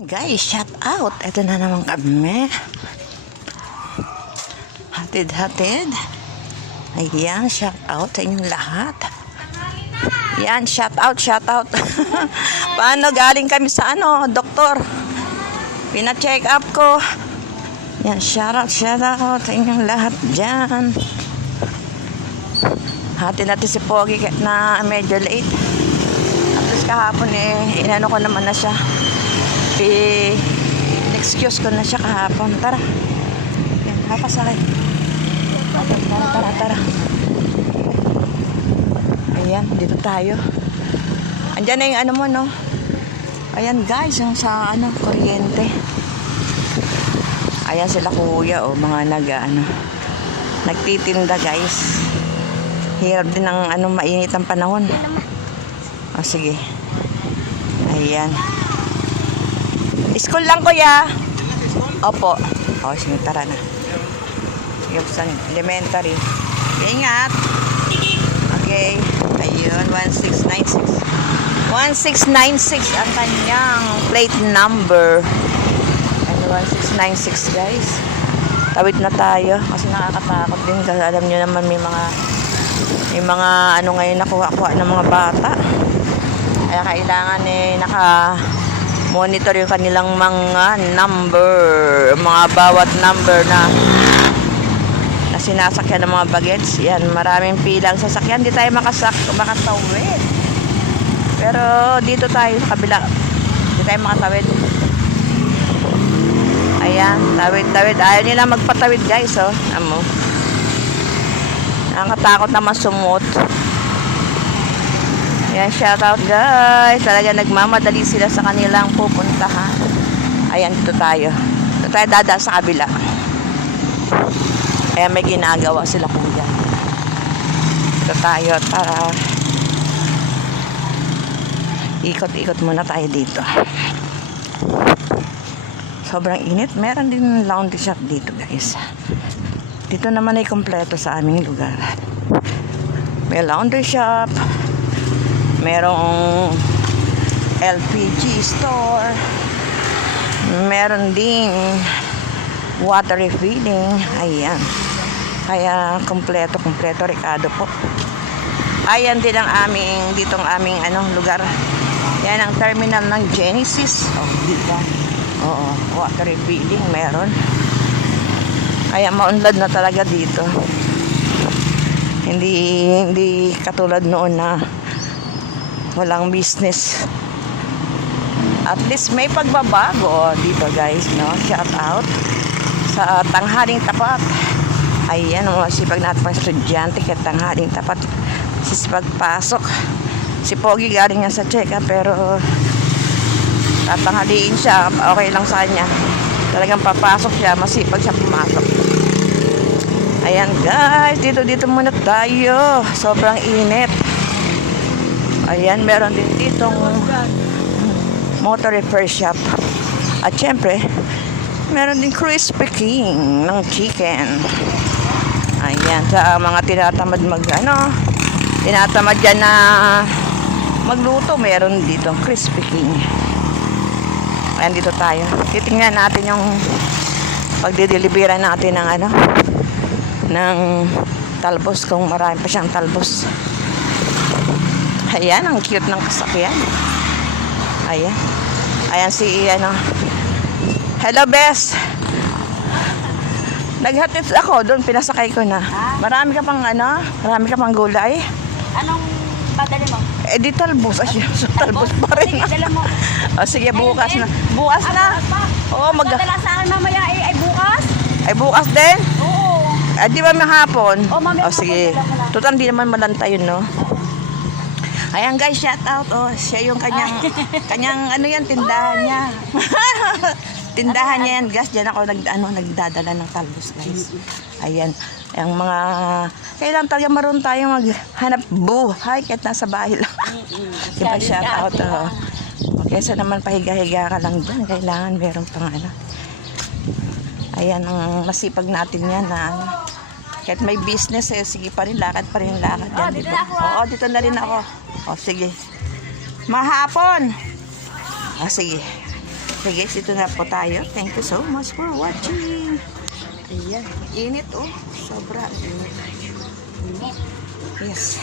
Guys, shout out. Ito na naman kami. Hatid-hatid. Ayan, shout out sa inyong lahat. Yan, shout out, shout out. Paano galing kami sa doktor? Pina-check up ko. Yan, shout out sa inyong lahat dyan. Hatid natin si Pogi na medyo late. At least kahapon inano ko naman na siya. In-excuse ko na siya kahapon. Tara. Yan, hapasakay. Tara. Ayan, dito tayo. Andyan na yung mo, no? Ayan, guys, yung sa, kuryente. Ayan sila kuya, mga nagtitinda, guys. Hirap din ng, mainit ang panahon. Sige. Ayan. School lang, kuya. Opo. Sige, tara na. Yung elementary. Ingat. Okay. Ayun, 1696. 1696 ang kanyang plate number. And 1696, guys. Tawid na tayo. Kasi nakakatakot din. Kasi alam nyo naman may mga ngayon nakuha ng mga bata. Kaya kailangan naka-monitor yung kanilang mga number. Mga bawat number na sinasakyan ng mga bagets. Yan, maraming pilang sasakyan. Di tayo makatawid. Pero dito tayo sa kabila. Di tayo makatawid. Ayan, tawid. Ayaw nila magpatawid, guys. Nakakatakot naman sumot. Ayan, shout out, guys. Talaga nagmamadali sila sa kanilang pupuntahan. Ayan, dito tayo. Dito tayo dadaan sa kabila. Ayan, may ginagawa sila kuya. Dito tayo para ikot-ikot muna tayo dito. Sobrang init. Meron din laundry shop dito, guys. Dito naman ay kompleto sa aming lugar. May laundry shop. Merong LPG store. Meron din water refilling. Ayan. Kaya kompleto Ricardo po. Ayan din ang ditong aming lugar. Yan ang terminal ng Genesis. Dito. Oo, water refilling meron. Kaya maunlad na talaga dito. Hindi katulad noon na walang business. At least may pagbabago dito, guys, no? Shout out sa tanghaling tapat. Ayan, sipag natin pang estudyante kaya tanghaling tapat. Pagpasok si Pogi galing niya sa check-up, pero tatanghaliin siya, okay lang sa kanya. Talagang papasok siya, masipag siya pumasok. Ayan, guys, dito muna tayo. Sobrang init. Ayan, meron din ditong motor repair shop. At syempre, meron din Crispy King ng chicken. Ayan, sa mga tinatamad tinatamad dyan na magluto, meron dito Crispy King. Ayan, dito tayo. Titingnan natin yung pagdideliveran natin ng talbos, kung marami pa siyang talbos. Ayan, ang cute ng kasakyan. Ayan si Hello, Bes. Naghatid ako doon, pinasakay ko na. Marami ka pang gulay. Anong padali mo? Di talbos. Talbos pa rin. Sige, dala mo. Sige, bukas na. Bukas na. Oo, Dala sa akin mamaya ay bukas? Ay, bukas din? Oo. Di ba mahapon? Mamaya sige. dala mo lang. Total, hindi naman malanta yun, no? Ayan, guys, shout out. Siya yung kanyang tindahan niya. Tindahan niya yan, guys. Diyan ako nagdadala ng talbos, guys. Ayan. Ang mga kailan talaga maroon tayong maghanap buhay kahit nasa bahay lang. Diba, shout out. Kesa naman pahiga-higa ka lang dyan. Kailangan meron pang Ayan, ang masipag natin yan na kahit may business, sige pa rin, lakad yan. Dito na ako. Oo, dito na rin ako. Sige. Mahapon. Sige. Okay guys, ito na po tayo. Thank you so much for watching. Ayan, init oh. Sobra init. Yes.